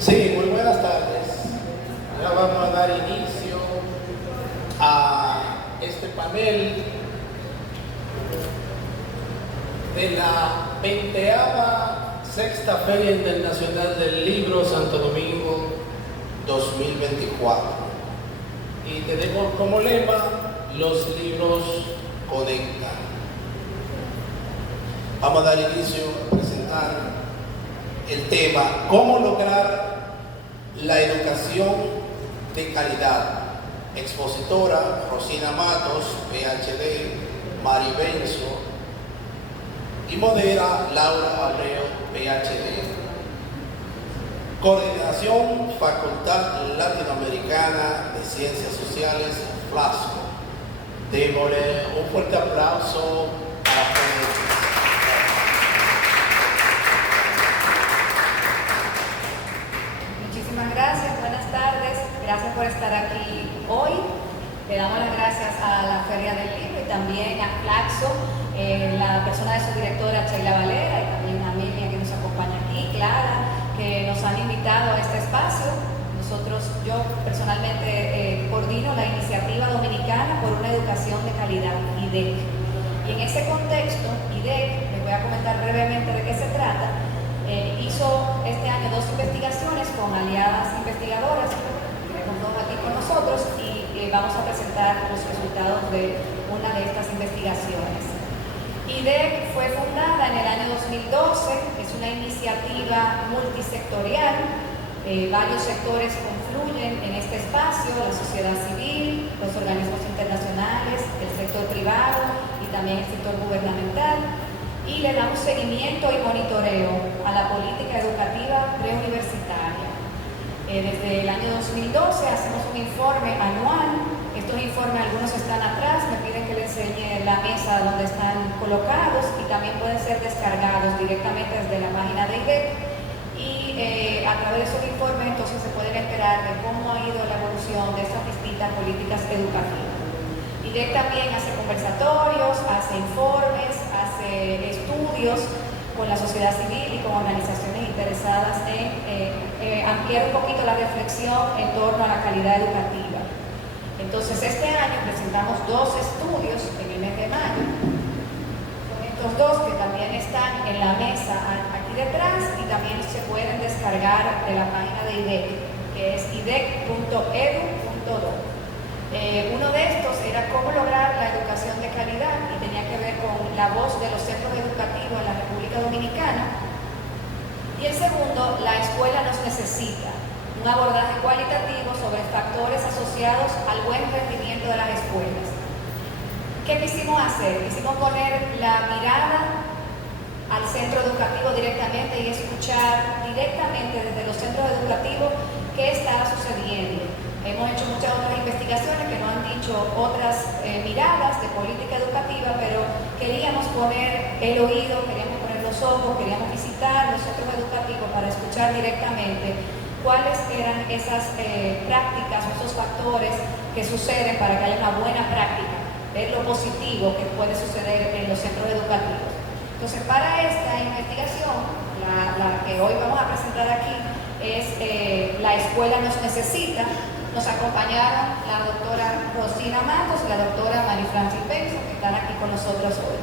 Sí, muy buenas tardes. Ya vamos a dar inicio a este panel de la 26ª Feria Internacional del Libro Santo Domingo 2024. Y tenemos como lema: los libros conectan. Vamos a dar inicio a presentar el tema: ¿cómo lograr la educación de calidad? Expositora Rosina Matos, PhD, Mari Benzo, y modera Laura Abreu, PhD. Coordinación Facultad Latinoamericana de Ciencias Sociales, FLASCO. Démosle un fuerte aplauso a la ponentes. Gracias, buenas tardes, gracias por estar aquí hoy. Le damos las gracias a la Feria del Libro y también a Flaxo, la persona de su directora Sheila Valera, y también a Miriam que nos acompaña aquí, Clara, que nos han invitado a este espacio. Yo personalmente coordino la Iniciativa Dominicana por una Educación de Calidad, IDEC. Y en ese contexto, IDEC, les voy a comentar brevemente de qué se trata. Hizo este año 2 investigaciones con aliadas investigadoras, tenemos 2 aquí con nosotros, y vamos a presentar los resultados de una de estas investigaciones. IDEC fue fundada en el año 2012, es una iniciativa multisectorial, varios sectores confluyen en este espacio: la sociedad civil, los organismos internacionales, el sector privado y también el sector gubernamental. Y le damos seguimiento y monitoreo a la política educativa preuniversitaria. Desde el año 2012 hacemos un informe anual. Estos informes, algunos están atrás, me piden que les enseñe la mesa donde están colocados, y también pueden ser descargados directamente desde la página de IDEC. Y a través de esos informes entonces se pueden enterar de cómo ha ido la evolución de estas distintas políticas educativas. IDEC también hace conversatorios, hace informes, hace estudios con la sociedad civil y con organizaciones interesadas en ampliar un poquito la reflexión en torno a la calidad educativa. Entonces, este año presentamos 2 estudios en el mes de mayo. Son estos 2 que también están en la mesa aquí detrás y también se pueden descargar de la página de IDEC, que es idec.edu.do. Uno de estos era cómo lograr la educación de calidad, y tenía que ver con la voz de los centros educativos en la República Dominicana. Y el segundo, la escuela nos necesita, un abordaje cualitativo sobre factores asociados al buen rendimiento de las escuelas. ¿Qué quisimos hacer? Quisimos poner la mirada al centro educativo directamente y escuchar directamente desde los centros educativos qué estaba sucediendo. Hemos hecho muchas otras investigaciones que nos han dicho otras miradas de política educativa, pero queríamos poner el oído, queríamos poner los ojos, queríamos visitar los centros educativos para escuchar directamente cuáles eran esas prácticas o esos factores que suceden para que haya una buena práctica, ver lo positivo que puede suceder en los centros educativos. Entonces, para esta investigación, la que hoy vamos a presentar aquí es La escuela nos necesita. Nos acompañaron la doctora Rosina Matos y la doctora Mari Francis Benzo, que están aquí con nosotros hoy.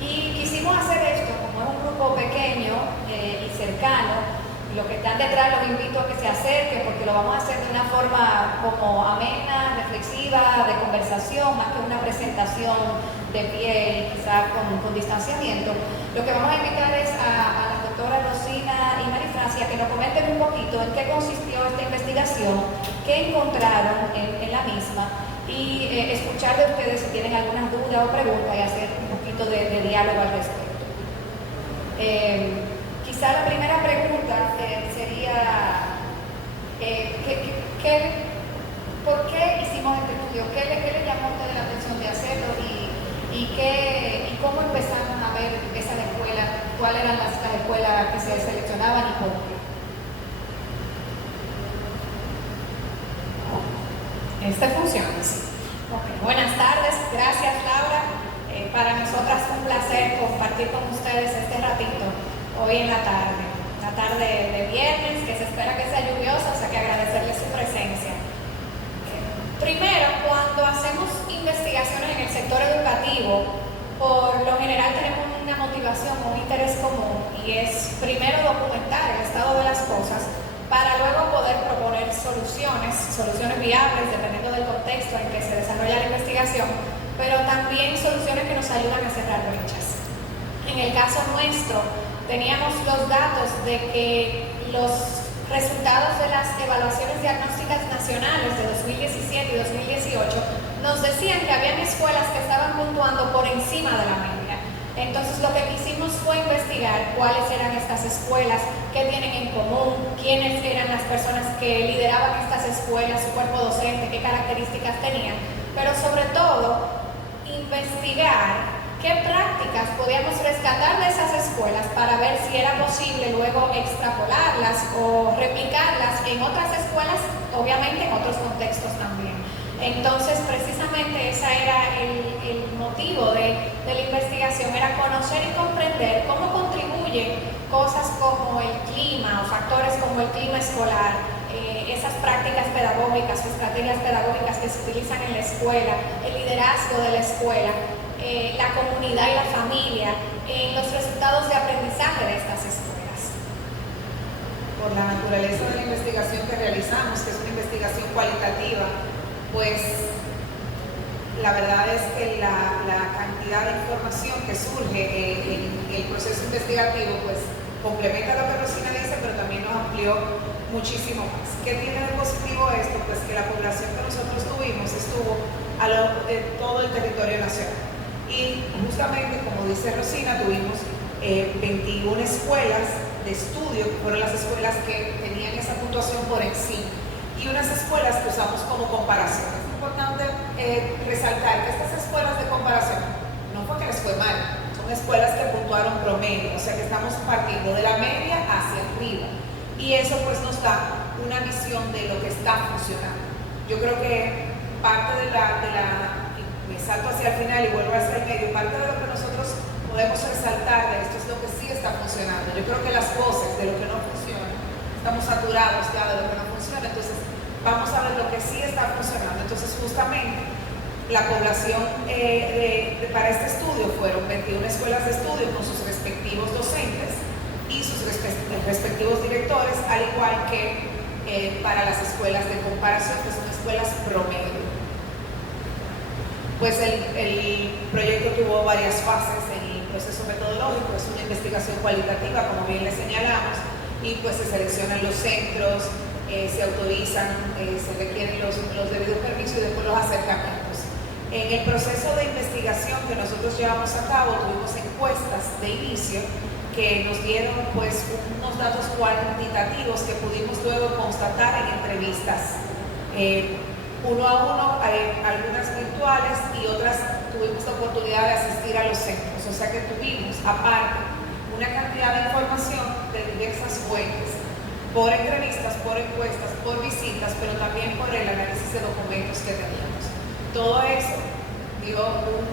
Y quisimos hacer esto, como es un grupo pequeño y cercano, y los que están detrás los invito a que se acerquen, porque lo vamos a hacer de una forma como amena, reflexiva, de conversación, más que una presentación de pie y quizás con distanciamiento. Lo que vamos a invitar es a la doctora Rosina y Mari Francis a que nos comenten un poquito en qué consistió esta investigación, qué encontraron en la misma, y escuchar de ustedes si tienen alguna duda o pregunta y hacer un poquito de diálogo al respecto. Quizá la primera pregunta sería ¿por qué hicimos este estudio? ¿Qué le llamó a ustedes la atención de hacerlo y cómo empezamos a ver esas escuelas? ¿Cuáles eran las escuelas que se seleccionaban y por qué? Este funciona, sí. Okay. Buenas tardes, gracias Laura. Para nosotras es un placer compartir con ustedes este ratito hoy en la tarde de viernes, que se espera que sea y es primero documentar el estado de las cosas para luego poder proponer soluciones viables dependiendo del contexto en que se desarrolla la investigación, pero también soluciones que nos ayudan a cerrar brechas. En el caso nuestro, teníamos los datos de que los resultados de las evaluaciones diagnósticas nacionales de 2017 y 2018 nos decían que habían escuelas que estaban puntuando por encima de la media. Entonces lo que quisimos fue investigar cuáles eran estas escuelas, qué tienen en común, quiénes eran las personas que lideraban estas escuelas, su cuerpo docente, qué características tenían, pero sobre todo investigar qué prácticas podíamos rescatar de esas escuelas para ver si era posible luego extrapolarlas o replicarlas en otras escuelas, obviamente en otros contextos también. Entonces, precisamente ese era el motivo de la investigación, era conocer y comprender cómo contribuyen cosas como el clima o factores como el clima escolar, esas prácticas pedagógicas o estrategias pedagógicas que se utilizan en la escuela, el liderazgo de la escuela, la comunidad y la familia, en los resultados de aprendizaje de estas escuelas. Por la naturaleza de la investigación que realizamos, que es una investigación cualitativa, pues la verdad es que la cantidad de información que surge en el proceso investigativo pues complementa lo que Rosina dice, pero también nos amplió muchísimo más. ¿Qué tiene de positivo esto? Pues que la población que nosotros tuvimos estuvo a lo de todo el territorio nacional. Y justamente, como dice Rosina, tuvimos 21 escuelas de estudio, que fueron las escuelas que tenían esa puntuación por encima, y unas escuelas que usamos como comparación. Es importante resaltar que estas escuelas de comparación no fue que les fue mal, son escuelas que puntuaron promedio, o sea que estamos partiendo de la media hacia arriba, y eso pues nos da una visión de lo que está funcionando. Yo creo que parte de la me salto hacia el final y vuelvo hacia el medio, parte de lo que nosotros podemos resaltar de esto es lo que sí está funcionando. Yo creo que las voces de lo que no funciona, estamos saturados ya de lo que no funciona, entonces vamos a ver lo que sí está funcionando. Entonces justamente la población para este estudio fueron 21 escuelas de estudio con sus respectivos docentes y sus respectivos directores, al igual que para las escuelas de comparación, que son escuelas promedio. Pues el proyecto tuvo varias fases en el proceso metodológico, es una investigación cualitativa, como bien le señalamos, y pues se seleccionan los centros, se autorizan, se requieren los debidos permisos y después los acercamientos. En el proceso de investigación que nosotros llevamos a cabo, tuvimos encuestas de inicio que nos dieron pues unos datos cuantitativos que pudimos luego constatar en entrevistas. Uno a uno, algunas virtuales y otras tuvimos la oportunidad de asistir a los centros, o sea que tuvimos aparte una cantidad de información de diversas fuentes, por entrevistas, por encuestas, por visitas, pero también por el análisis de documentos que teníamos. Todo eso dio un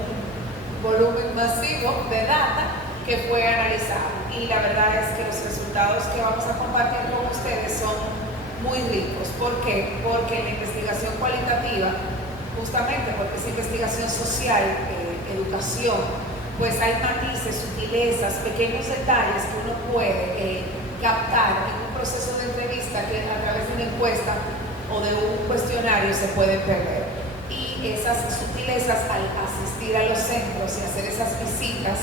volumen masivo de data que fue analizado, y la verdad es que los resultados que vamos a compartir con ustedes son muy ricos. ¿Por qué? Porque en la investigación cualitativa, justamente porque es investigación social, educación, pues hay matices, sutilezas, pequeños detalles que uno puede captar en un proceso de entrevista que a través de una encuesta o de un cuestionario se pueden perder. Y esas sutilezas, al asistir a los centros y hacer esas visitas,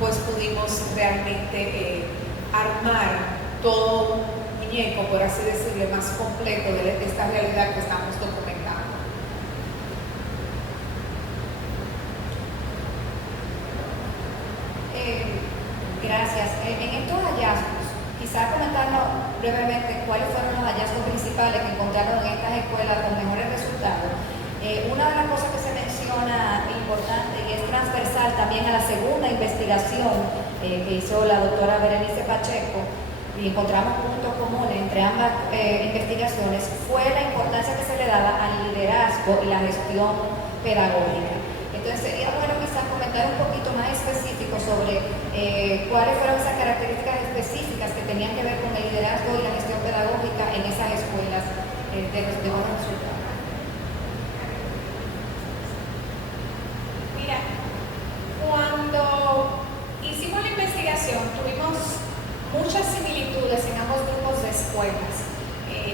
pues pudimos realmente armar todo un muñeco, por así decirlo, más completo de esta realidad que estamos documentando. Gracias. En estos hallazgos, quizá comentarnos brevemente cuáles fueron los hallazgos principales que encontraron en estas escuelas con mejores resultados. Una de las cosas que se menciona importante y es transversal también a la segunda investigación que hizo la doctora Berenice Pacheco, y encontramos puntos comunes entre ambas investigaciones, fue la importancia que se le daba al liderazgo y la gestión pedagógica. Entonces sería bueno quizás comentar un poquito más específico sobre cuáles fueron esas características específicas que tenían que ver con el liderazgo y la gestión pedagógica en esas escuelas de buenos resultados. Mira, cuando hicimos la investigación tuvimos escuelas.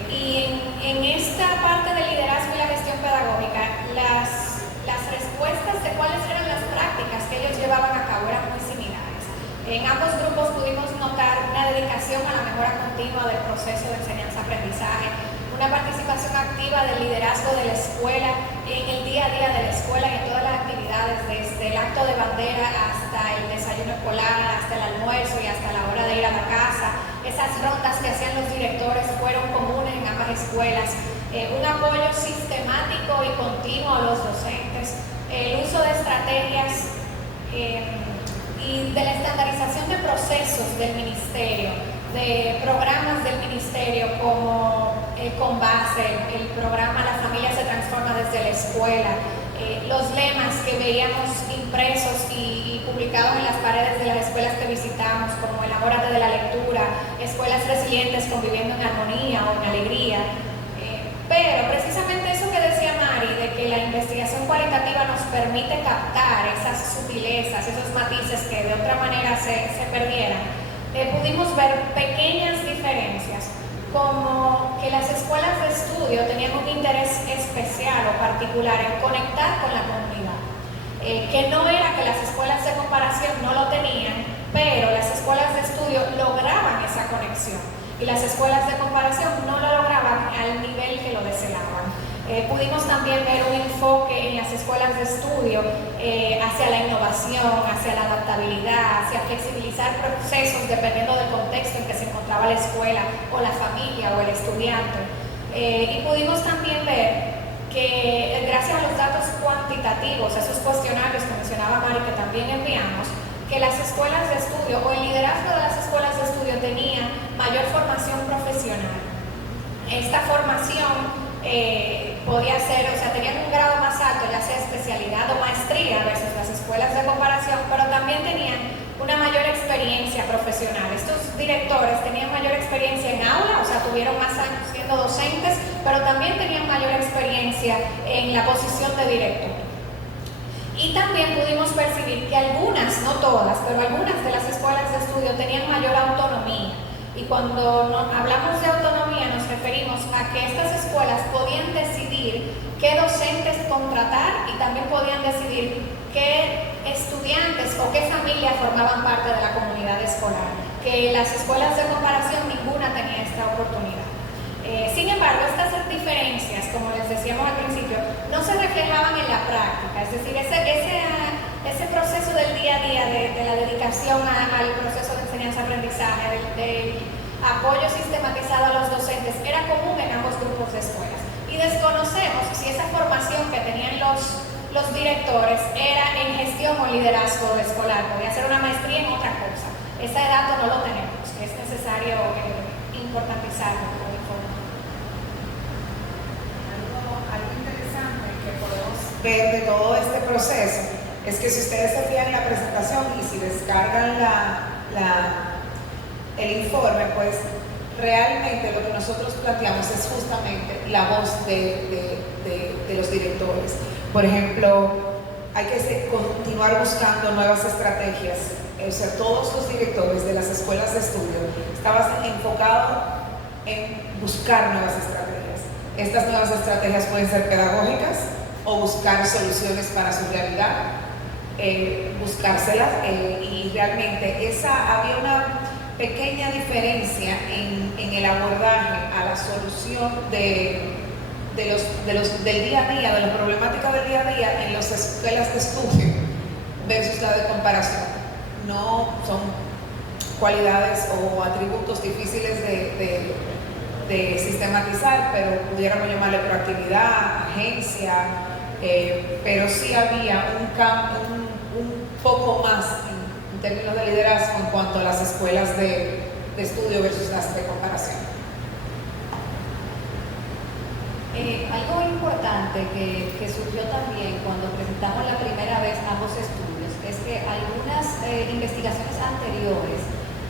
Y en esta parte del liderazgo y la gestión pedagógica, las respuestas de cuáles eran las prácticas que ellos llevaban a cabo eran muy similares. En ambos grupos pudimos notar una dedicación a la mejora continua del proceso de enseñanza-aprendizaje, una participación activa del liderazgo de la escuela en el día a día de la escuela y en todas las actividades, desde el acto de bandera hasta el desayuno escolar, hasta el almuerzo y hasta la hora de ir a la casa. Esas rondas que hacían los directores fueron comunes en ambas escuelas. Un apoyo sistemático y continuo a los docentes, el uso de estrategias y de la estandarización de procesos del ministerio, de programas del ministerio como con base, el programa La familia se transforma desde la escuela, los lemas que veíamos impresos y publicados en las paredes de las escuelas que visitamos, como Enamórate de la lectura, escuelas resilientes conviviendo en armonía o en alegría. Pero precisamente eso que decía Mari, de que la investigación cualitativa nos permite captar esas sutilezas, esos matices que de otra manera se perdieran, pudimos ver pequeñas diferencias, como que las escuelas de estudio tenían un interés especial o particular en conectar con la comunidad, que no era que las escuelas de comparación no lo tenían, pero las escuelas de estudio lograban esa conexión y las escuelas de comparación no lo lograban al nivel que lo deseaban. Pudimos también ver un enfoque en las escuelas de estudio hacia la innovación, hacia la adaptabilidad, hacia flexibilizar procesos dependiendo del contexto en que se encontraba la escuela o la familia o el estudiante. Y pudimos también ver que gracias a los datos cuantitativos, esos cuestionarios que mencionaba Mari, que también enviamos, que las escuelas de estudio o el liderazgo de las escuelas de estudio tenían mayor formación profesional. Esta formación podía ser, o sea, tenían un grado más alto, ya sea especialidad o maestría versus las escuelas de comparación, pero también tenían una mayor experiencia profesional. Estos directores tenían mayor experiencia en aula, o sea, tuvieron más años siendo docentes, pero también tenían mayor experiencia en la posición de director. Y también pudimos percibir que algunas, no todas, pero algunas de las escuelas de estudio tenían mayor autonomía. Y cuando hablamos de autonomía nos referimos a que estas escuelas podían decidir qué docentes contratar y también podían decidir qué estudiantes o qué familias formaban parte de la comunidad escolar. Que las escuelas de comparación ninguna tenía esta oportunidad. Sin embargo, estas diferencias, como les decíamos al principio, no se reflejaban en la práctica, es decir, ese proceso del día a día de la dedicación al proceso de enseñanza-aprendizaje, del apoyo sistematizado a los docentes, era común en ambos grupos de escuelas. Y desconocemos si esa formación que tenían los directores era en gestión o liderazgo escolar, podía ser una maestría en otra cosa. Ese dato no lo tenemos, es necesario importantizarlo. Algo interesante que podemos ver de todo este proceso es que si ustedes se fijan en la presentación y si descargan el informe, pues realmente lo que nosotros planteamos es justamente la voz de los directores. Por ejemplo, hay que continuar buscando nuevas estrategias. O sea, todos los directores de las escuelas de estudio estaban enfocados en buscar nuevas estrategias. Estas nuevas estrategias pueden ser pedagógicas o buscar soluciones para su realidad, buscárselas y realmente había una pequeña diferencia en el abordaje a la solución del día a día, de la problemática del día a día en las escuelas de estudio versus la de comparación. No son cualidades o atributos difíciles de sistematizar, pero pudiéramos llamarle proactividad, agencia, pero sí había un poco más en términos de liderazgo en cuanto a las escuelas de estudio versus las de comparación. Algo importante que surgió también cuando presentamos la primera vez ambos estudios es que algunas investigaciones anteriores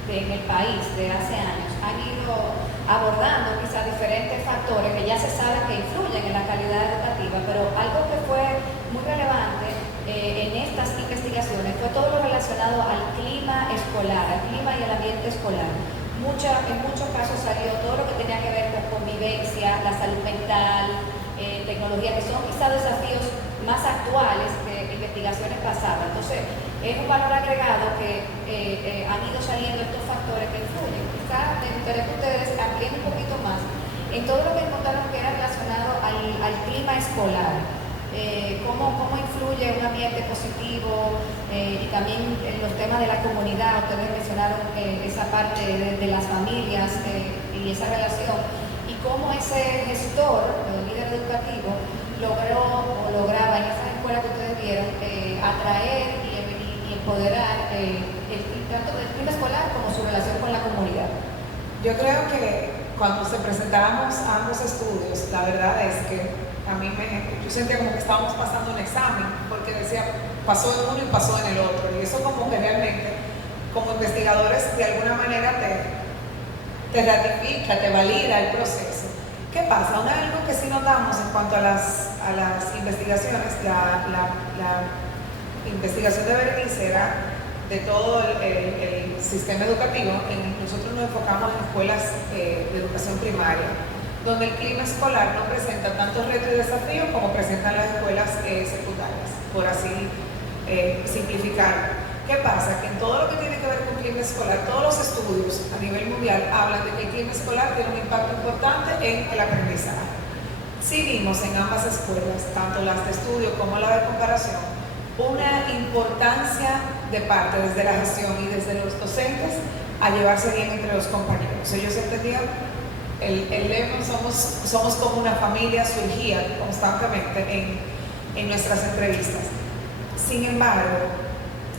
en el país de hace años han ido abordando quizá diferentes factores que ya se sabe que influyen en la calidad educativa, pero algo que fue muy relevante en estas investigaciones fue todo lo relacionado al clima escolar, al clima y al ambiente escolar. En muchos casos salió todo lo que sobrevivencia, la salud mental, tecnología, que son quizás desafíos más actuales que investigaciones pasadas. Entonces, es un valor agregado que han ido saliendo estos factores que influyen. Quizás me gustaría que ustedes amplíen un poquito más en todo lo que encontraron que era relacionado al clima escolar. Cómo influye un ambiente positivo y también en los temas de la comunidad. Ustedes mencionaron esa parte de las familias y esa relación, y cómo ese gestor, el líder educativo, lograba en esas escuelas que ustedes vieron atraer y empoderar tanto el clima escolar como su relación con la comunidad. Yo creo que cuando se presentábamos ambos estudios, la verdad es que yo sentía como que estábamos pasando un examen, porque decía, pasó en uno y pasó en el otro, y eso como que realmente, como investigadores, de alguna manera te ratifica, te valida el proceso. ¿Qué pasa? Algo que sí notamos en cuanto a las investigaciones, la investigación de Berenice era de todo el sistema educativo. Nosotros nos enfocamos en escuelas de educación primaria, donde el clima escolar no presenta tantos retos y desafíos como presentan las escuelas secundarias, por así simplificar. ¿Qué pasa? Que en todo lo que tiene que ver con clima escolar, todos los estudios a nivel mundial hablan de que el clima escolar tiene un impacto importante en el aprendizaje. Sí vimos en ambas escuelas, tanto las de estudio como la de comparación, una importancia de parte desde la gestión y desde los docentes a llevarse bien entre los compañeros. Ellos entendían el lema somos como una familia, surgía constantemente en nuestras entrevistas. Sin embargo,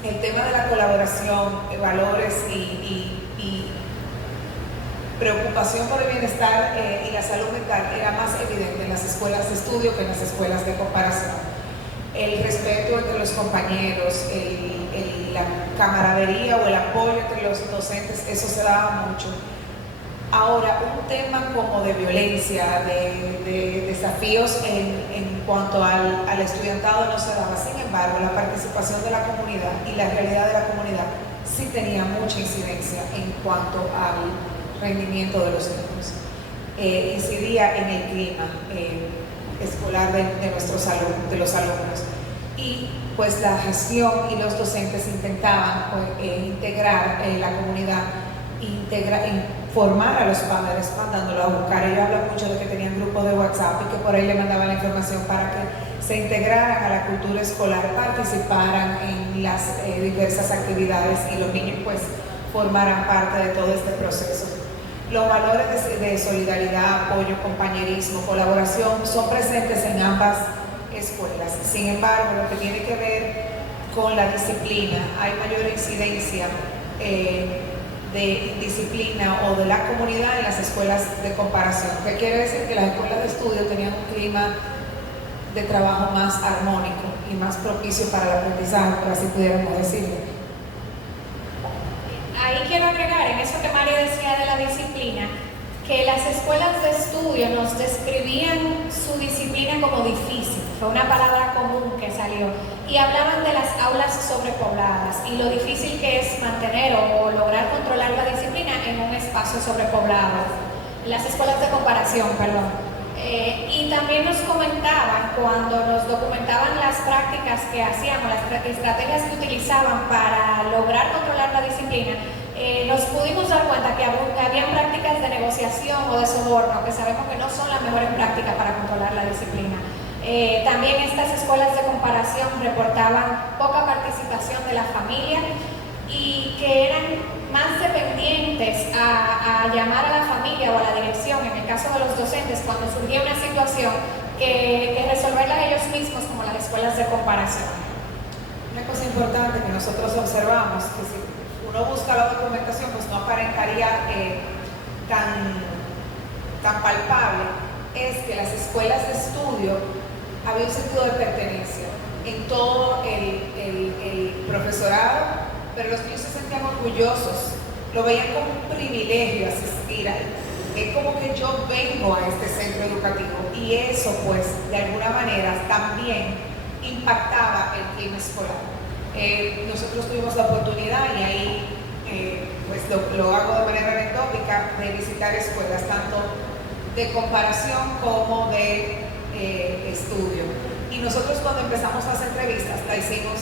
el tema de la colaboración, valores y preocupación por el bienestar y la salud mental era más evidente en las escuelas de estudio que en las escuelas de comparación. El respeto entre los compañeros, la camaradería o el apoyo entre los docentes, eso se daba mucho. Ahora, un tema como de violencia, de desafíos en cuanto al estudiantado no se daba. Sin embargo, la participación de la comunidad y la realidad de la comunidad sí tenía mucha incidencia en cuanto al rendimiento de los niños. Incidía en el clima escolar de los alumnos. Y pues la gestión y los docentes intentaban integrar la comunidad, formar a los padres, mandándolos a buscar. Ellos hablan mucho de que tenían grupos de WhatsApp y que por ahí le mandaban la información para que se integraran a la cultura escolar, participaran en las diversas actividades y los niños pues formaran parte de todo este proceso. Los valores de solidaridad, apoyo, compañerismo, colaboración son presentes en ambas escuelas. Sin embargo, lo que tiene que ver con la disciplina, hay mayor incidencia de disciplina o de la comunidad en las escuelas de comparación, que quiere decir que las escuelas de estudio tenían un clima de trabajo más armónico y más propicio para el aprendizaje, por así pudiéramos decirlo. Ahí quiero agregar, en eso que María decía de la disciplina, que las escuelas de estudio nos describían su disciplina como difícil, fue una palabra común que salió, y hablaban de las aulas sobrepobladas y lo difícil que es mantener o lograr controlar la disciplina en un espacio sobrepoblado, las escuelas de comparación, perdón. Y también nos comentaban, cuando nos documentaban las prácticas que hacíamos, las estrategias que utilizaban para lograr controlar la disciplina, nos pudimos dar cuenta que había prácticas de negociación o de soborno, que sabemos que no son las mejores prácticas para controlar la disciplina. También estas escuelas de comparación reportaban poca participación de la familia y que eran más dependientes a llamar a la familia o a la dirección, en el caso de los docentes, cuando surgía una situación, que resolverla ellos mismos, como las escuelas de comparación. Una cosa importante que nosotros observamos, que si uno busca la documentación, pues no aparentaría tan palpable, es que las escuelas de estudio había un sentido de pertenencia en todo el profesorado, pero los niños se sentían orgullosos, lo veían como un privilegio asistir ahí. Es como que yo vengo a este centro educativo y eso pues de alguna manera también impactaba el clima escolar. Nosotros tuvimos la oportunidad y ahí pues lo hago de manera anecdótica de visitar escuelas tanto de comparación como de estudio. Y nosotros cuando empezamos las entrevistas la hicimos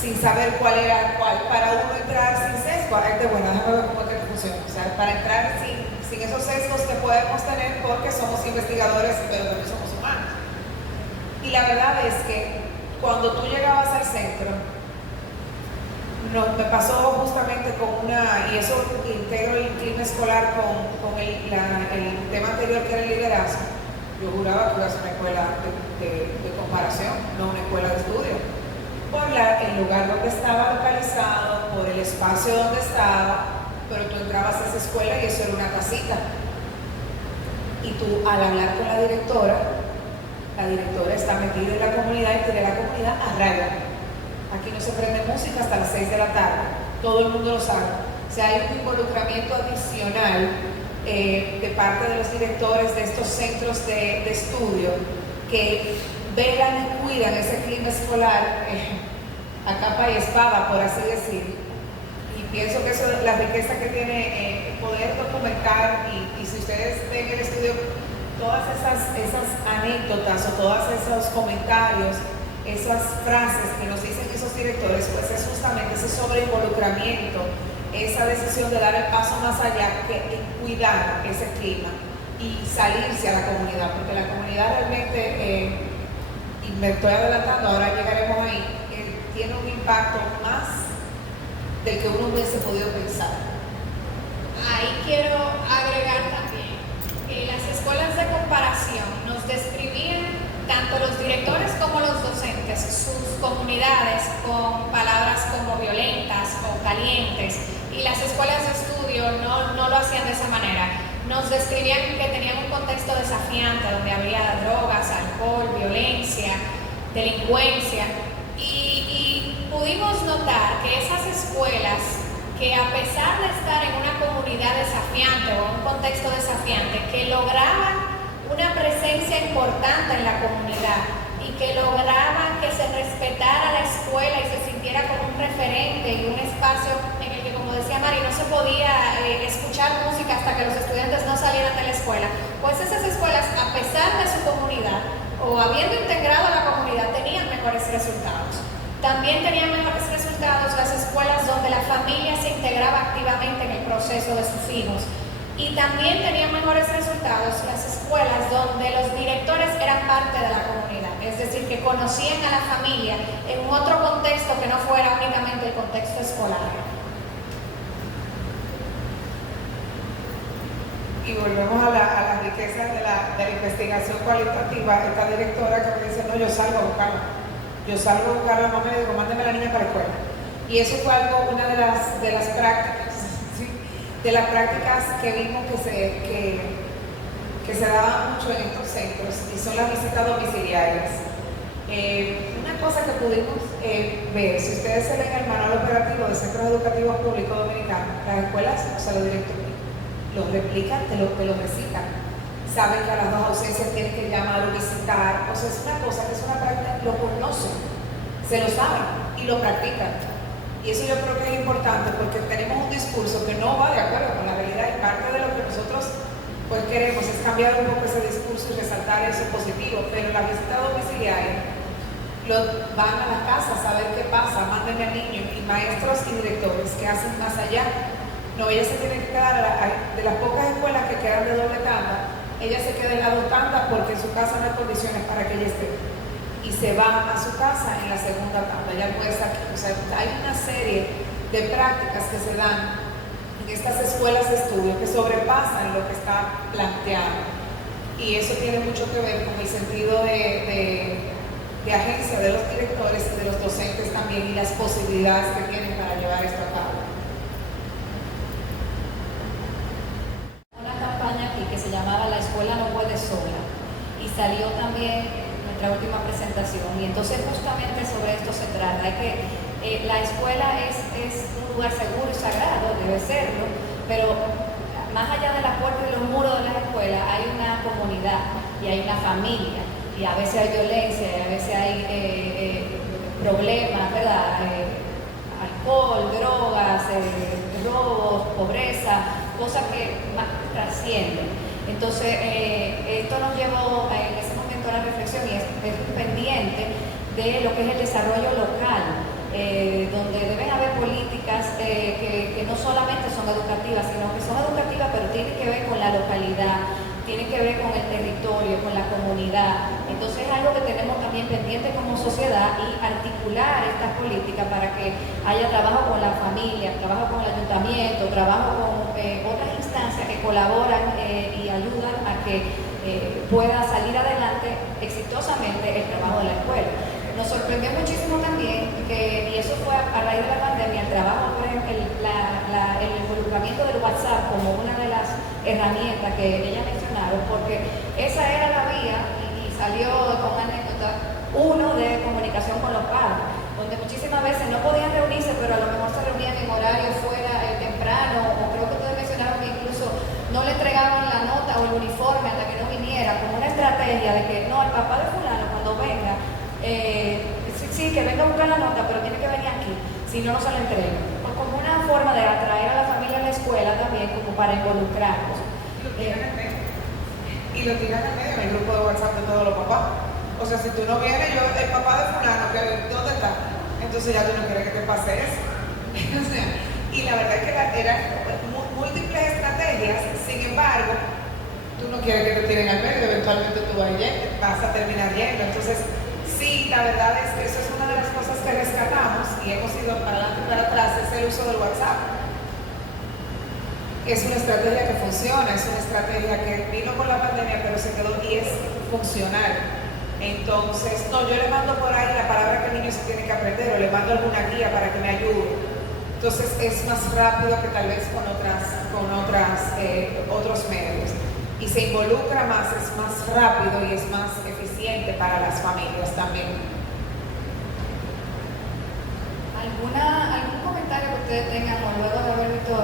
sin saber cuál era cuál, para uno entrar sin sesgo. Bueno, déjame ver cómo es que funciona. O sea, para entrar sin esos sesgos que podemos tener porque somos investigadores, pero también somos humanos. Y la verdad es que cuando tú llegabas al centro, me pasó justamente con y eso integro el clima escolar con el tema anterior que era el liderazgo. Yo juraba que iba a ser una escuela de comparación, no una escuela de estudio. Por el lugar donde estaba localizado, por el espacio donde estaba, pero tú entrabas a esa escuela y eso era una casita. Y tú, al hablar con la directora está metida en la comunidad y tiene la comunidad a raya. Aquí no se prende música hasta las 6 de la tarde, todo el mundo lo sabe. O sea, hay un involucramiento adicional de parte de los directores de estos centros de estudio que velan y cuidan ese clima escolar a capa y espada, por así decir. Y pienso que eso es la riqueza que tiene poder documentar y si ustedes ven el estudio, todas esas anécdotas o todos esos comentarios, esas frases que nos dicen esos directores, pues es justamente ese sobreinvolucramiento, esa decisión de dar el paso más allá que en cuidar ese clima y salirse a la comunidad, porque la comunidad realmente, y me estoy adelantando, ahora llegaremos ahí, tiene un impacto más del que uno hubiese podido pensar. Ahí quiero agregar también que las escuelas de comparación nos describían, tanto los directores como los docentes, sus comunidades con palabras como violentas o calientes, y las escuelas de estudio no lo hacían de esa manera. Nos describían que tenían un contexto desafiante donde había drogas, alcohol, violencia, delincuencia, y pudimos notar que esas escuelas, que a pesar de estar en una comunidad desafiante o en un contexto desafiante, que lograban una presencia importante en la comunidad y que lograban que se respetara la escuela y se sintiera como un referente y un espacio en el que, como decía Mari, no se podía escuchar música hasta que los estudiantes no salieran de la escuela. Pues esas escuelas, a pesar de su comunidad o habiendo integrado a la comunidad, tenían mejores resultados. También tenían mejores resultados las escuelas donde la familia se integraba activamente en el proceso de sus hijos. Y también tenían mejores resultados las escuelas donde los directores eran parte de la comunidad, es decir, que conocían a la familia en otro contexto que no fuera únicamente el contexto escolar. Y volvemos a la riqueza de la investigación cualitativa. Esta directora que me dice, no, yo salgo a buscarla, mamá, me digo, mándeme a la niña para la escuela. Y eso fue una de las prácticas, ¿sí? De las prácticas que vimos que se daban mucho en estos centros, y son las visitas domiciliarias. Una cosa que pudimos ver, si ustedes se leen el manual operativo de Centros Educativos Públicos Dominicanos, las escuelas, o sea, los directores, los replican, te lo recitan. Saben que a las 2 ausencias tienen que llamar o visitar. O sea, es una cosa que es una práctica, lo conocen, se lo saben y lo practican. Y eso yo creo que es importante porque tenemos un discurso que no va de acuerdo con la realidad, y parte de lo que nosotros pues queremos es cambiar un poco ese discurso y resaltar eso positivo. Pero la visita domiciliaria, van a las casas a ver qué pasa, manden al niño, y maestros y directores que hacen más allá. No, ella se tiene que quedar, de las pocas escuelas que quedan de doble tanda, ella se queda en la dos tanda porque en su casa no hay condiciones para que ella esté. Y se va a su casa en la segunda tanda, ya puede estar aquí. O sea, hay una serie de prácticas que se dan en estas escuelas de estudio que sobrepasan lo que está planteado. Y eso tiene mucho que ver con el sentido de agencia de los directores y de los docentes también, y las posibilidades que tienen para llevar esto a cabo. Aquí que se llamaba La Escuela No Puede Sola, y salió también nuestra última presentación, y entonces justamente sobre esto se trata, de que la escuela es un lugar seguro y sagrado, debe serlo, pero más allá de la puerta y los muros de la escuela hay una comunidad y hay una familia, y a veces hay violencia, y a veces hay problemas, ¿verdad? Alcohol, drogas, robos, pobreza, cosas que más trascienden. Entonces, esto nos llevó en ese momento a la reflexión y es pendiente de lo que es el desarrollo local, donde deben haber políticas que no solamente son educativas, sino que son educativas, pero tienen que ver con la localidad, tienen que ver con el territorio, con la comunidad. Entonces es algo que tenemos también pendiente como sociedad y articular estas políticas para que haya trabajo con la familia, trabajo con el ayuntamiento, trabajo con otras instancias que colaboran y ayudan a que pueda salir adelante exitosamente el trabajo de la escuela. Nos sorprendió muchísimo también y eso fue a raíz de la pandemia, el trabajo, por ejemplo, el involucramiento del WhatsApp como una de las herramientas que ellas mencionaron, porque esa era la vía y salió con anécdota uno de comunicación con los padres, donde muchísimas veces no podían reunirse, pero a lo mejor se reunían en horario fuera temprano, o creo que ustedes mencionaron que incluso no le entregaban la nota o el uniforme hasta que no viniera, como una estrategia de que no, el papá de fulano cuando venga, sí, que venga a buscar la nota, pero tiene que venir aquí, si no, no se la entrega. O como una forma de atraer a la familia a la escuela también, como para involucrarlos. Y lo tiran en medio en el grupo de WhatsApp de todos los papás. O sea, si tú no vienes, el papá de fulano, ¿dónde está? Entonces ya tú no quieres que te pase eso. O sea, y la verdad es que eran múltiples estrategias, sin embargo, tú no quieres que te tiren al medio, eventualmente tú vas a terminar yendo. Entonces, sí, la verdad es que eso es una de las cosas que rescatamos y hemos ido para adelante y para atrás, es el uso del WhatsApp. Es una estrategia que funciona, es una estrategia que vino con la pandemia, pero se quedó y es funcional. Entonces, no, yo le mando por ahí la palabra que el niño se tiene que aprender o le mando alguna guía para que me ayude. Entonces, es más rápido que tal vez con otros medios. Y se involucra más, es más rápido y es más eficiente para las familias también. ¿Algún comentario que ustedes tengan o luego de haber visto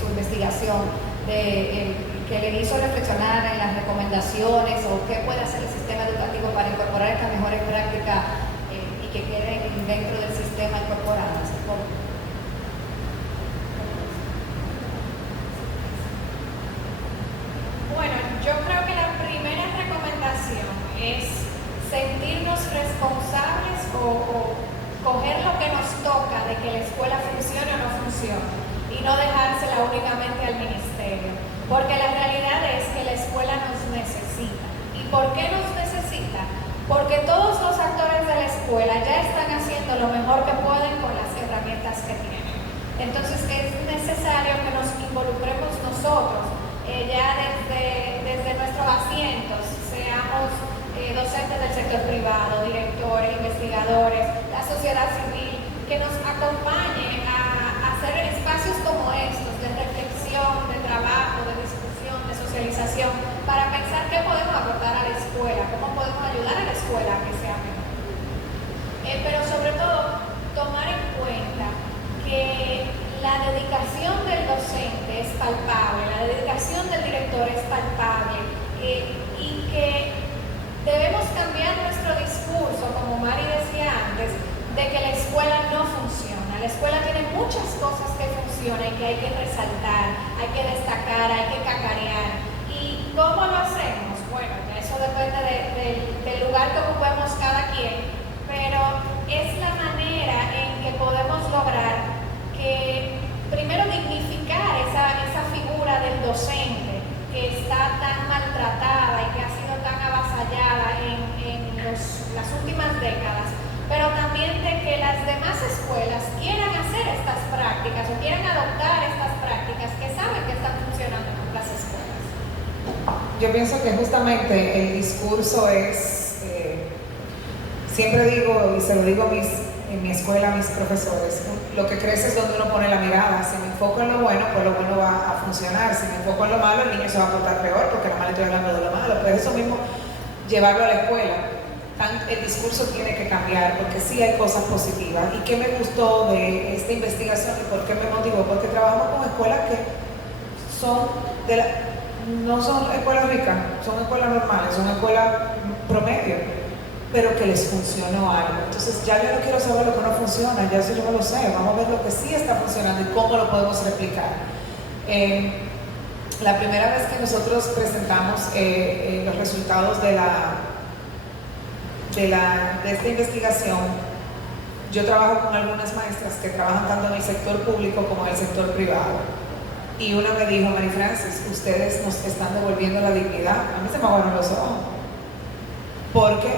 su investigación que le hizo reflexionar en las recomendaciones o qué puede hacer el sistema educativo para incorporar estas mejores prácticas y que queden dentro del sistema incorporadas? Bueno, yo creo que la primera recomendación es sentirnos responsables o coger lo que nos toca de que la escuela funcione o no funcione y no dejársela únicamente al ministerio, porque la realidad es que la escuela nos necesita. ¿Y por qué nos necesita? Porque todos los actores de la escuela ya están haciendo lo mejor que pueden con las herramientas que tienen. Entonces es necesario que nos involucremos nosotros ya desde nuestros asientos, seamos docentes del sector privado, directores, investigadores, la sociedad civil, que nos acompañe a hacer espacios como estos de reflexión, de trabajo, de discusión, de socialización, para pensar qué podemos aportar a la escuela, cómo podemos ayudar a la escuela a que sea mejor. Pero sobre todo, tomar en cuenta que la dedicación del docente es palpable, la dedicación del director es palpable y que debemos cambiar nuestro discurso, como Mari decía antes, de que la escuela no funciona. La escuela tiene muchas cosas que funcionan y que hay que resaltar, hay que destacar, hay que cacarear. ¿Y cómo lo hacemos? Bueno, eso depende del lugar que ocupemos cada quien, pero es la manera en que podemos lograr que primero dignificar esa figura del docente que está tan maltratada y que ha sido tan avasallada en las últimas décadas, pero también de que las demás escuelas quieran hacer estas prácticas o quieran adoptar estas prácticas que saben que están funcionando en otras escuelas. Yo pienso que justamente el discurso es, siempre digo y se lo digo en mi escuela a mis profesores, lo que crece es donde uno pone la mirada. Si me enfoco en lo bueno, pues lo bueno va a funcionar. Si me enfoco en lo malo, el niño se va a portar peor, porque nada más le estoy hablando de lo malo. Pero eso mismo, llevarlo a la escuela, el discurso tiene que cambiar, porque sí hay cosas positivas. ¿Y qué me gustó de esta investigación y por qué me motivó? Porque trabajamos con escuelas que no son escuelas ricas, son escuelas normales, son escuelas promedio, pero que les funcionó algo. Entonces ya yo no quiero saber lo que no funciona, ya eso yo no lo sé. Vamos a ver lo que sí está funcionando y cómo lo podemos replicar. la primera vez que nosotros presentamos los resultados de esta investigación, yo trabajo con algunas maestras que trabajan tanto en el sector público como en el sector privado. Y una me dijo: Mary Frances, ustedes nos están devolviendo la dignidad. A mí se me aguaron los ojos. Porque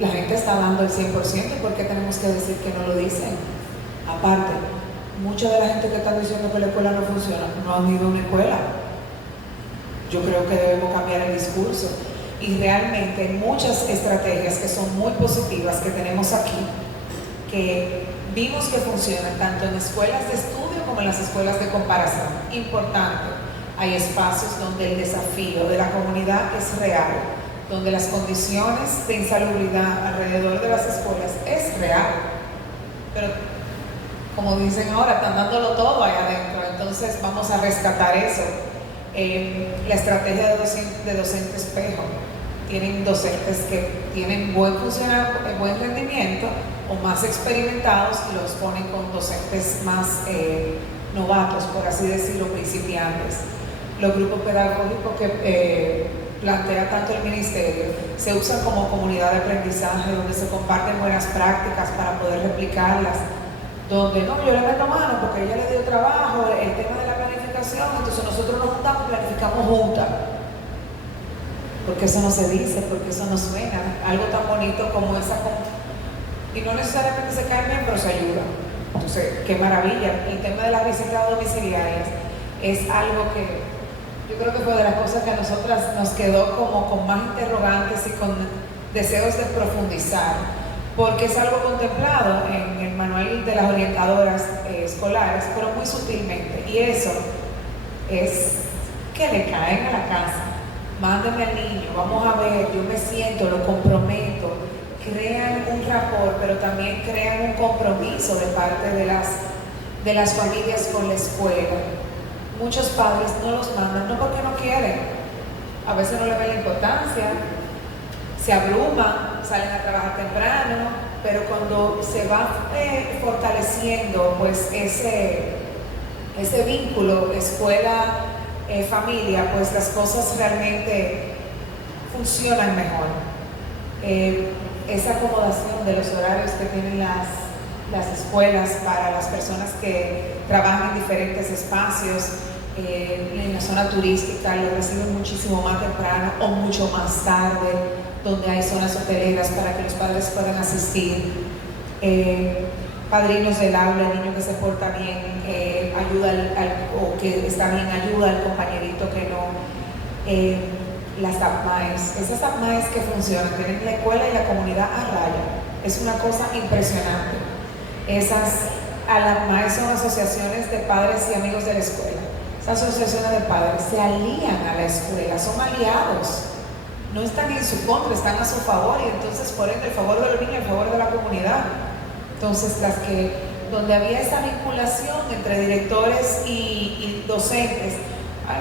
la gente está dando el 100%, ¿por qué tenemos que decir que no lo dicen? Aparte, mucha de la gente que está diciendo que la escuela no funciona no han ido a una escuela. Yo creo que debemos cambiar el discurso. Y realmente hay muchas estrategias que son muy positivas que tenemos aquí, que vimos que funcionan tanto en escuelas de estudio como en las escuelas de comparación. Importante, hay espacios donde el desafío de la comunidad es real, donde las condiciones de insalubridad alrededor de las escuelas es real. Pero, como dicen ahora, están dándolo todo ahí adentro, entonces vamos a rescatar eso. La estrategia de docente espejo. Tienen docentes que tienen buen rendimiento o más experimentados y los ponen con docentes más novatos, por así decirlo, principiantes. Los grupos pedagógicos que plantea tanto el ministerio se usan como comunidad de aprendizaje, donde se comparten buenas prácticas para poder replicarlas, donde no, yo le meto mano porque ella le dio trabajo, el tema de la planificación, entonces nosotros nos juntamos y planificamos juntas. Porque eso no se dice, porque eso no suena. Algo tan bonito como esa. Y no necesariamente se cae bien, pero se ayuda. Entonces, qué maravilla. El tema de las visitas domiciliarias es algo que yo creo que fue de las cosas que a nosotras nos quedó como con más interrogantes y con deseos de profundizar, porque es algo contemplado en el manual de las orientadoras escolares, pero muy sutilmente. Y eso es que le caen a la casa. Mándenme al niño, vamos a ver, yo me siento, lo comprometo, crean un rapport, pero también crean un compromiso de parte de las familias con la escuela. Muchos padres no los mandan, no porque no quieren, a veces no le ven la importancia, se abruman, salen a trabajar temprano, pero cuando se va fortaleciendo pues ese vínculo escuela familia, pues las cosas realmente funcionan mejor. Esa acomodación de los horarios que tienen las escuelas para las personas que trabajan en diferentes espacios, en la zona turística lo reciben muchísimo más temprano o mucho más tarde, donde hay zonas hoteleras para que los padres puedan asistir. Padrinos del aula, el niño que se porta bien, ayuda o que está bien, ayuda al compañerito que no. Las APMAES, esas APMAES que funcionan, tienen la escuela y la comunidad a raya, es una cosa impresionante. Esas APMAES son asociaciones de padres y amigos de la escuela. Esas asociaciones de padres se alían a la escuela, son aliados, no están en su contra, están a su favor, y entonces por ende el favor de los niños, el favor de la comunidad. Entonces, donde había esa vinculación entre directores y docentes,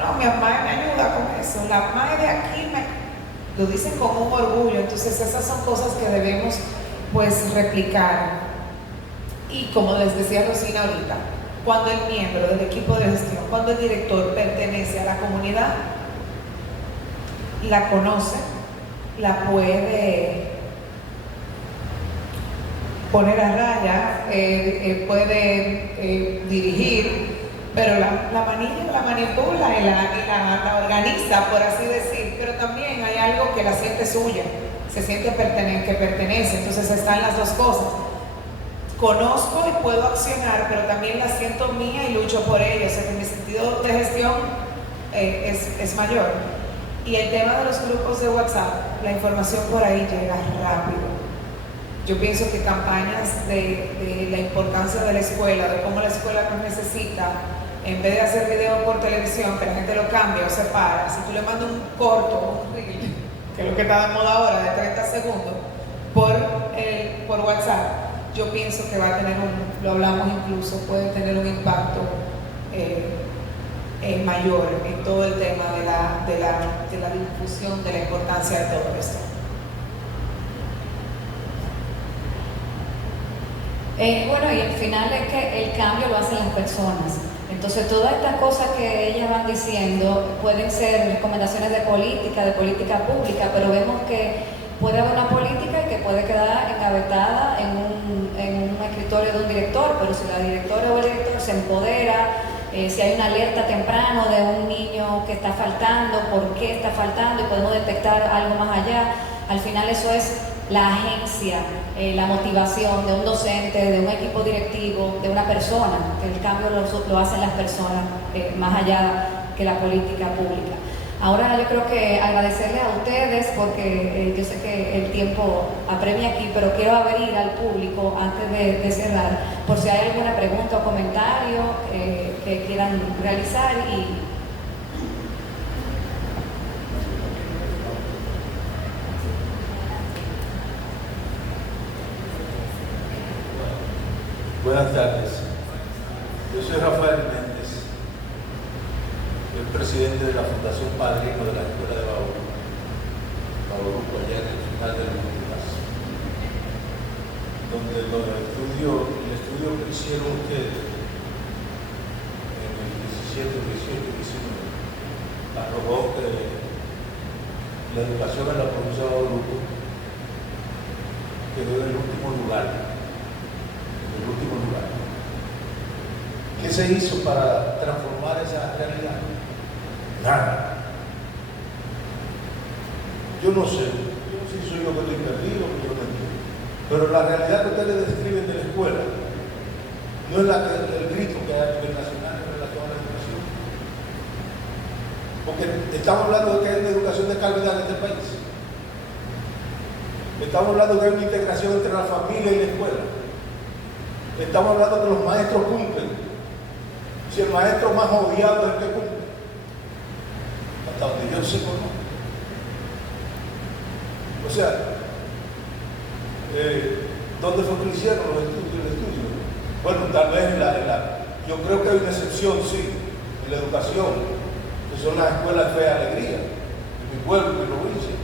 no, mi APMAE me ayuda con eso, la APMAE de aquí lo dicen con un orgullo. Entonces esas son cosas que debemos pues replicar. Y como les decía Rosina ahorita, cuando el miembro del equipo de gestión, cuando el director pertenece a la comunidad, la conoce, la puede poner a raya, puede dirigir, pero la manipula y la organiza, por así decir. Pero también hay algo que la siente suya, se siente que pertenece. Entonces están las dos cosas. Conozco y puedo accionar, pero también la siento mía y lucho por ello. O sea que mi sentido de gestión es mayor. Y el tema de los grupos de WhatsApp, la información por ahí llega rápido. Yo pienso que campañas de la importancia de la escuela, de cómo la escuela nos necesita, en vez de hacer video por televisión, que la gente lo cambia o se para, si tú le mandas un corto, un reel, que es lo que está de moda ahora, de 30 segundos, por WhatsApp, yo pienso que va a tener lo hablamos incluso, puede tener un impacto mayor en todo el tema de la difusión, de la importancia de todo esto. Bueno, y al final es que el cambio lo hacen las personas. Entonces, todas estas cosas que ellas van diciendo pueden ser recomendaciones de política pública, pero vemos que puede haber una política y que puede quedar engavetada en un escritorio de un director, pero si la directora o el director se empodera, si hay una alerta temprano de un niño que está faltando, por qué está faltando y podemos detectar algo más allá, al final eso es la agencia, la motivación de un docente, de un equipo directivo, de una persona, que el cambio lo hacen las personas más allá que la política pública. Ahora yo creo que agradecerles a ustedes porque yo sé que el tiempo apremia aquí, pero quiero abrir al público antes de cerrar, por si hay alguna pregunta o comentario que quieran realizar. Buenas tardes. Yo soy Rafael Méndez, soy presidente de la Fundación Padrino de la Escuela de Bauruco, allá en el final del Honduras, donde el estudio que hicieron ustedes en el 17, 18 y 19 arrojó que la educación en la provincia de Bauruco quedó en el último lugar. ¿Qué se hizo para transformar esa realidad? Nada. Yo no sé si soy yo que estoy perdido o que yo no entiendo, pero la realidad que ustedes describen de la escuela no es el grito que hay a nivel nacional en relación a la educación, porque estamos hablando de que hay una educación de calidad en este país, estamos hablando de que hay una integración entre la familia y la escuela. Estamos hablando que los maestros cumplen. Si el maestro más odiado es el que cumple, hasta donde yo sé, no. O sea, ¿dónde fue que hicieron los estudios? Bueno, tal vez yo creo que hay una excepción, sí, en la educación, que son las escuelas de Fe y Alegría, en mi pueblo, en mi provincia.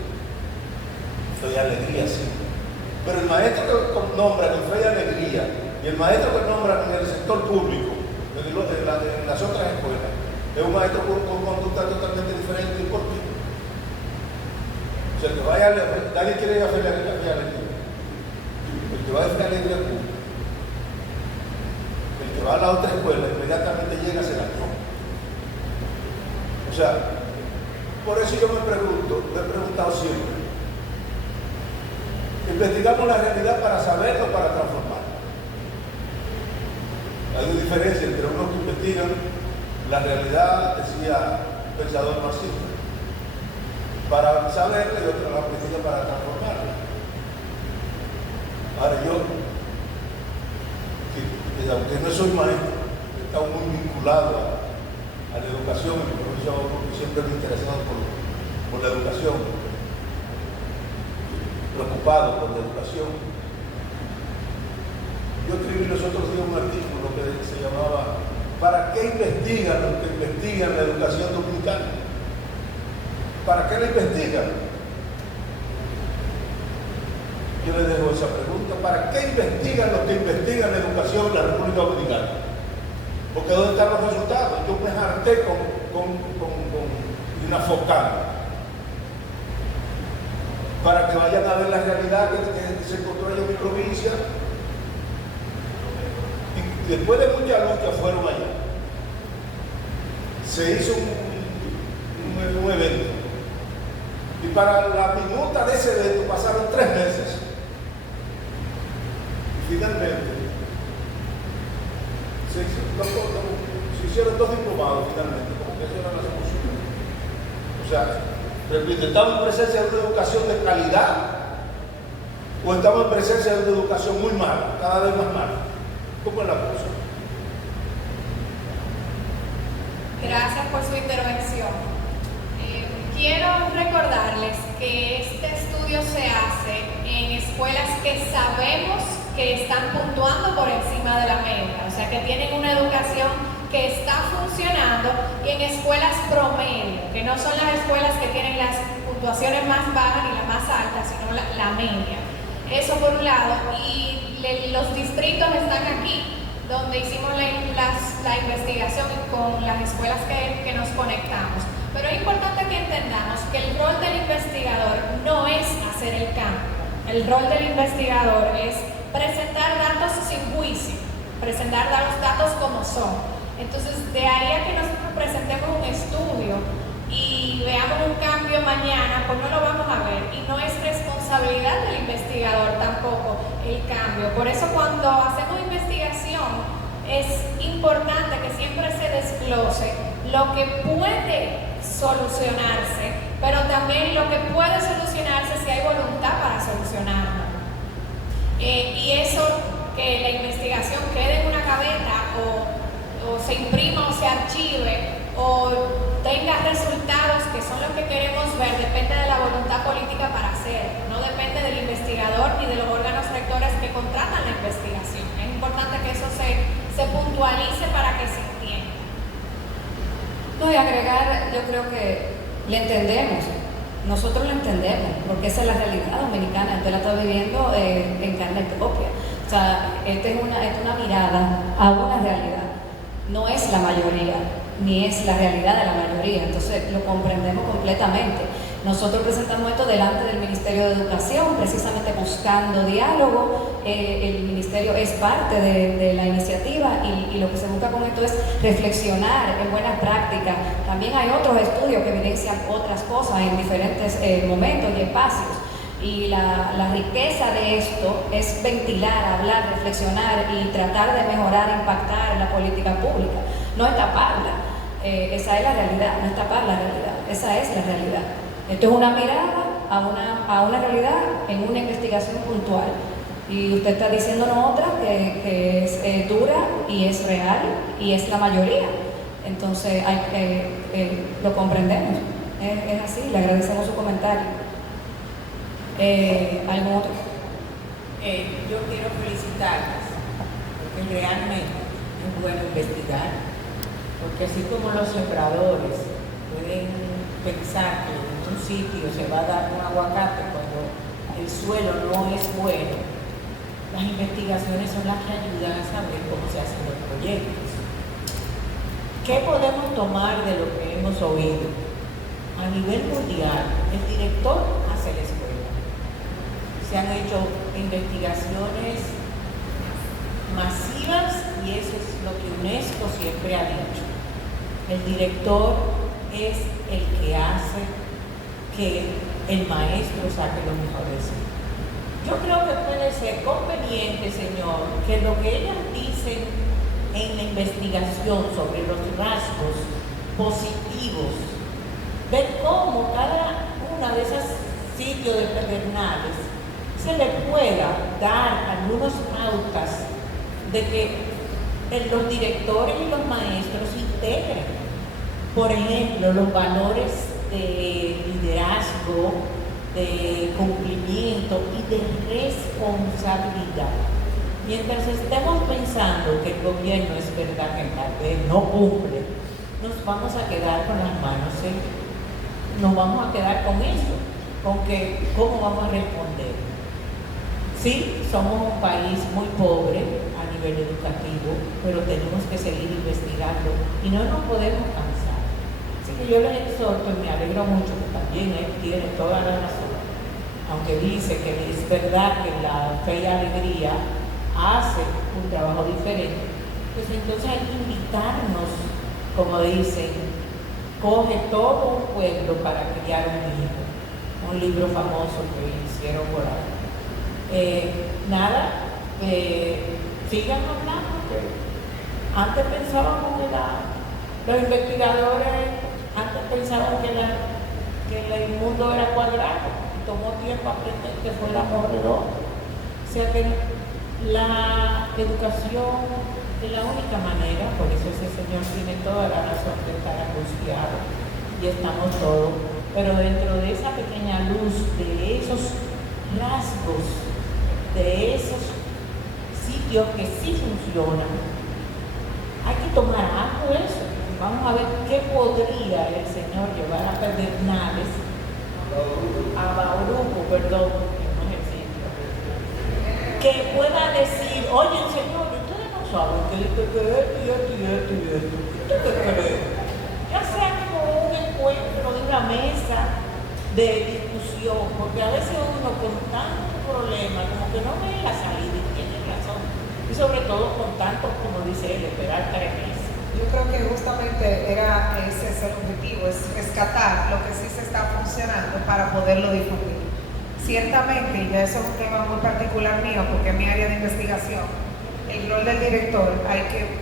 Fe y Alegría, sí. Pero el maestro que nombra en Fe y Alegría y el maestro que nombran en el sector público, en las otras escuelas, es un maestro con conducta totalmente diferente. ¿Por qué? O sea, que vaya, nadie quiere ir a Fe y Alegría. El que va a Fe y Alegría público, el que va a la otra escuela, inmediatamente llega a ser dañó. O sea, por eso yo me he preguntado siempre. Investigamos la realidad para saberlo, para transformarlo. Hay una diferencia entre unos que investigan la realidad, decía un pensador marxista, para saberla y otros la investigan para transformarla. Ahora yo, que aunque no soy maestro, he estado muy vinculado a la educación, en mi provincia de Bauruco, siempre me he interesado por la educación, preocupado por la educación. Yo escribí los otros días un artículo que se llamaba ¿para qué investigan los que investigan la educación dominicana? ¿Para qué la investigan? Yo les dejo esa pregunta. ¿Para qué investigan los que investigan la educación en la República Dominicana? Porque ¿dónde están los resultados? Yo me harté con una focada para que vayan a ver la realidad que se construye en mi provincia. Y después de mucha lucha fueron allá. Se hizo un evento. Y para la minuta de ese evento pasaron 3 meses. Y finalmente se hicieron 2 diplomados finalmente, porque eso era la solución. O sea, ¿estamos en presencia de una educación de calidad o estamos en presencia de una educación muy mala, cada vez más mala? ¿Cómo es la cosa? Gracias por su intervención. Quiero recordarles que este estudio se hace en escuelas que sabemos que están puntuando por encima de la media, o sea que tienen una educación que está funcionando, y en escuelas promedio, que no son las escuelas que tienen las puntuaciones más bajas ni las más altas, sino la media. Eso por un lado, y los distritos están aquí, donde hicimos la investigación con las escuelas que nos conectamos. Pero es importante que entendamos que el rol del investigador no es hacer el campo. El rol del investigador es presentar datos sin juicio, presentar los datos como son. Entonces, de ahí a que nosotros presentemos un estudio y veamos un cambio mañana, pues no lo vamos a ver. Y no es responsabilidad del investigador tampoco el cambio. Por eso cuando hacemos investigación es importante que siempre se desglose lo que puede solucionarse, pero también lo que puede solucionarse si hay voluntad para solucionarlo. Y eso, que la investigación quede en una gaveta o se imprima o se archive o tenga resultados que son los que queremos ver, depende de la voluntad política para hacer, no depende del investigador ni de los órganos rectores que contratan la investigación. Es importante que eso se puntualice para que se entienda. No, y agregar, yo creo que le entendemos, nosotros lo entendemos, porque esa es la realidad dominicana, usted la está viviendo en carne propia. O sea, esta es una mirada a una realidad, no es la mayoría, ni es la realidad de la mayoría, entonces lo comprendemos completamente. Nosotros presentamos esto delante del Ministerio de Educación, precisamente buscando diálogo. El Ministerio es parte de la iniciativa y lo que se busca con esto es reflexionar en buenas prácticas. También hay otros estudios que evidencian otras cosas en diferentes momentos y espacios. Y la riqueza de esto es ventilar, hablar, reflexionar y tratar de mejorar, impactar en la política pública. No es taparla, esa es la realidad, no es tapar la realidad, esa es la realidad. Esto es una mirada a una realidad en una investigación puntual. Y usted está diciéndonos otra que es dura y es real y es la mayoría. Entonces lo comprendemos, es así, le agradecemos su comentario. ¿Algún otro? Yo quiero felicitarlas, porque realmente es bueno investigar, porque así como los sembradores pueden pensar que en un sitio se va a dar un aguacate cuando el suelo no es bueno, las investigaciones son las que ayudan a saber cómo se hacen los proyectos. ¿Qué podemos tomar de lo que hemos oído? A nivel mundial, el director hace la escuela. Se han hecho investigaciones masivas y eso es lo que UNESCO siempre ha dicho. El director es el que hace que el maestro saque lo mejor de sí. Yo creo que puede ser conveniente, señor, que lo que ellas dicen en la investigación sobre los rasgos positivos, ver cómo cada una de esas sitios de pedernales se le pueda dar algunas pautas de que los directores y los maestros integren, por ejemplo, los valores de liderazgo, de cumplimiento y de responsabilidad. Mientras estemos pensando que el gobierno es verdad que tal vez no cumple, nos vamos a quedar con las manos, nos vamos a quedar con eso, con que cómo vamos a responder. Sí, somos un país muy pobre a nivel educativo, pero tenemos que seguir investigando y no nos podemos cansar. Así que yo les exhorto y me alegro mucho que también él tiene toda la razón, aunque dice que es verdad que la Fe y Alegría hace un trabajo diferente, pues entonces hay que invitarnos, como dicen, coge todo un pueblo para criar un libro famoso que hicieron por ahí. Sigan hablando, que antes pensábamos que los investigadores antes pensaban que el mundo era cuadrado, y tomó tiempo aprender que fue la amor redondo. O sea que la educación es la única manera, por eso ese señor tiene toda la razón de estar angustiado, y estamos todos, pero dentro de esa pequeña luz, de esos rasgos, de esos sitios que sí funcionan, hay que tomar algo de eso. Vamos a ver qué podría el Señor llevar a Pedernales, a Bauruco, perdón, que no es el sitio, que pueda decir, oye, Señor, ustedes no sabes que dice que esto y esto y esto y esto. ¿Qué tú te crees? Ya sea como un encuentro de una mesa de discusión, porque a veces uno con tantos problemas como que no ve la salida y tiene razón. Y sobre todo con tanto, como dice él, esperar 3 meses. Yo creo que justamente ese es el objetivo, es rescatar lo que sí se está funcionando para poderlo difundir. Ciertamente, y ya eso es un tema muy particular mío, porque es mi área de investigación, el rol del director hay que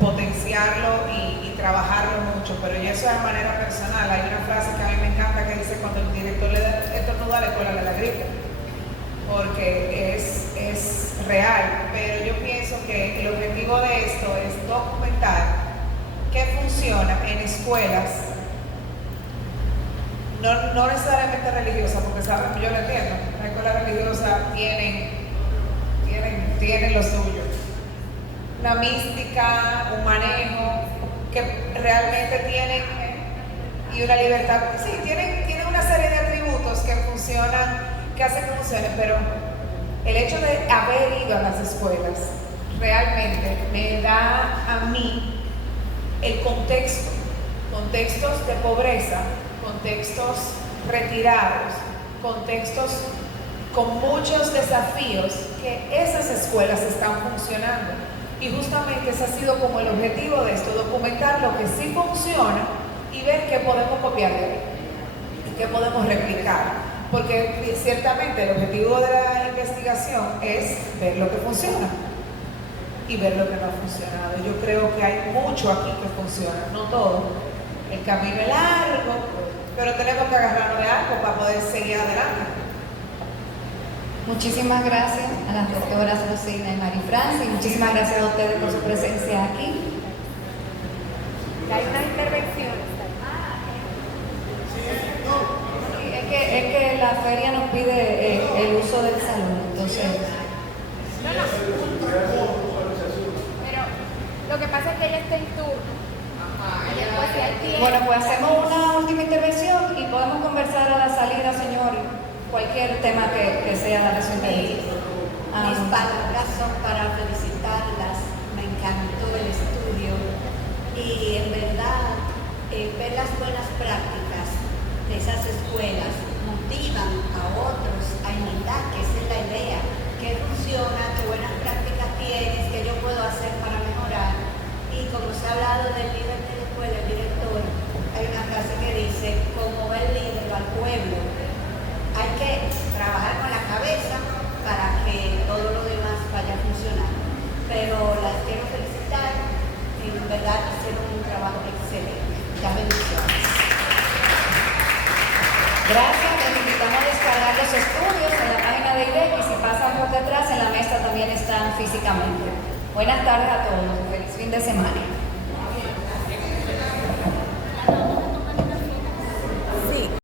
potenciarlo y trabajarlo mucho, pero ya eso es de manera personal. Hay una frase que a mí me encanta que dice: cuando el director le da estornuda, la escuela le da gripe, porque es real. Pero yo pienso que el objetivo de esto es documentar qué funciona en escuelas, no necesariamente religiosas, porque saben, yo lo entiendo, las escuelas religiosas tienen lo suyo, una mística, un manejo que realmente tienen, y una libertad, sí, tienen una serie de atributos que funcionan, que hacen que funcionen, pero el hecho de haber ido a las escuelas realmente me da a mí el contextos de pobreza, contextos retirados, contextos con muchos desafíos, que esas escuelas están funcionando. Y justamente ese ha sido como el objetivo de esto, documentar lo que sí funciona y ver qué podemos copiar de ahí y qué podemos replicar. Porque ciertamente el objetivo de la investigación es ver lo que funciona y ver lo que no ha funcionado. Yo creo que hay mucho aquí que funciona, no todo. El camino es largo, pero tenemos que agarrarnos de algo para poder seguir adelante. Muchísimas gracias a las doctoras Rosina y Marifranza, y muchísimas gracias a ustedes por su presencia aquí. Hay una intervención. Sí, es que la feria nos pide el uso del salón, entonces... Pero lo que pasa es que ella está en turno. Y después, si hay tiempo. Bueno, pues hacemos una última intervención y podemos conversar a la salida, señor, cualquier tema que sea de su interés. Mis palabras son para felicitarlas, me encantó el estudio y en verdad ver las buenas prácticas de esas escuelas motivan a otros a imitar, que esa es la idea, que funciona, qué buenas prácticas tienes, qué yo puedo hacer para mejorar. Y como se ha hablado del líder de la escuela, el director, hay una frase que dice: como va el líder va al pueblo. Hay que trabajar con la cabeza para que todo lo demás vaya a funcionar. Pero las quiero felicitar, y en verdad hicieron un trabajo excelente. Muchas bendiciones. Gracias, les invitamos a descargar los estudios en la página de IDEC, y si pasan por detrás en la mesa también están físicamente. Buenas tardes a todos, feliz fin de semana.